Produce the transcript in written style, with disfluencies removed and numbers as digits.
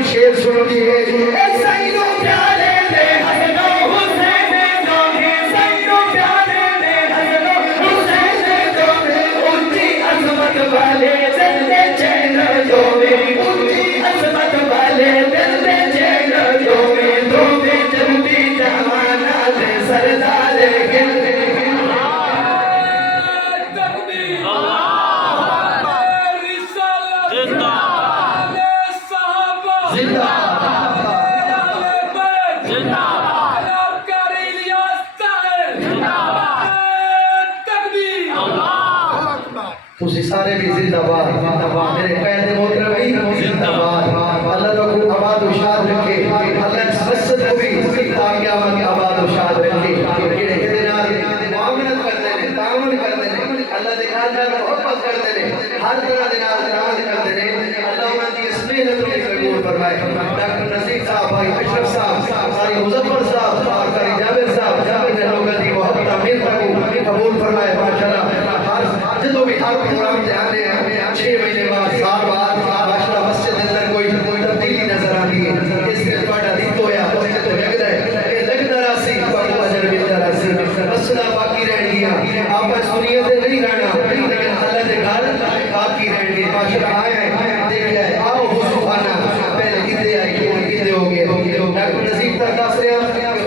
وہ شیر سنیے اے سینو پیارے نے حسن و حسین دونوں سینو پیارے نے حسن و حسین دونوں اونچی عظمت والے دل دے چین دونوں اونچی عظمت والے دل دے چین دونوں جنتی جہانات سردار گل تسی سارے بھی زندہ باد میرے قید محترم بھی زندہ باد اللہ تو کو آباد و شاد رکھے اللہ اس مسجد کو بھی تا قیامت آباد و شاد رکھے یہ دنال معاملت کرتے ہیں تعاون کرتے ہیں اللہ دے گھر جا کر محبت کرتے ہیں ہر طرح دنال تعاون کرتے ہیں اللہ انہوں کی اصلیحت کو قبول فرمائے ڈاکٹر نصیر صاحب بھائی اشرف صاحب ساری مظفر صاحب ساری جابر صاحب جابر نے لوگوں کی محبت امیر کو قبول فرمائے ماشاءاللہ جدو بھی ہر پروگرام سے آنے ہیں 6 مہینے بعد سال بعد ماشاءاللہ مسجد اندر کوئی تبدیلی نظر آتی ہے اس سے بڑا دن تو یا تو لگ رہا ہے کہ لگتا راسی کو اجر ملتا راسی مسجدہ باقی رہ گیا آپ اس دنیا سے نہیں رہنا لیکن اللہ کے گھر باقی رہ گئے ماشاءاللہ آئے ہیں دیکھ جائے آؤ حضور خانہ پہلے کتنے آئے کتنے ہو گئے ڈاکٹر نصیر تک دس رہے ہیں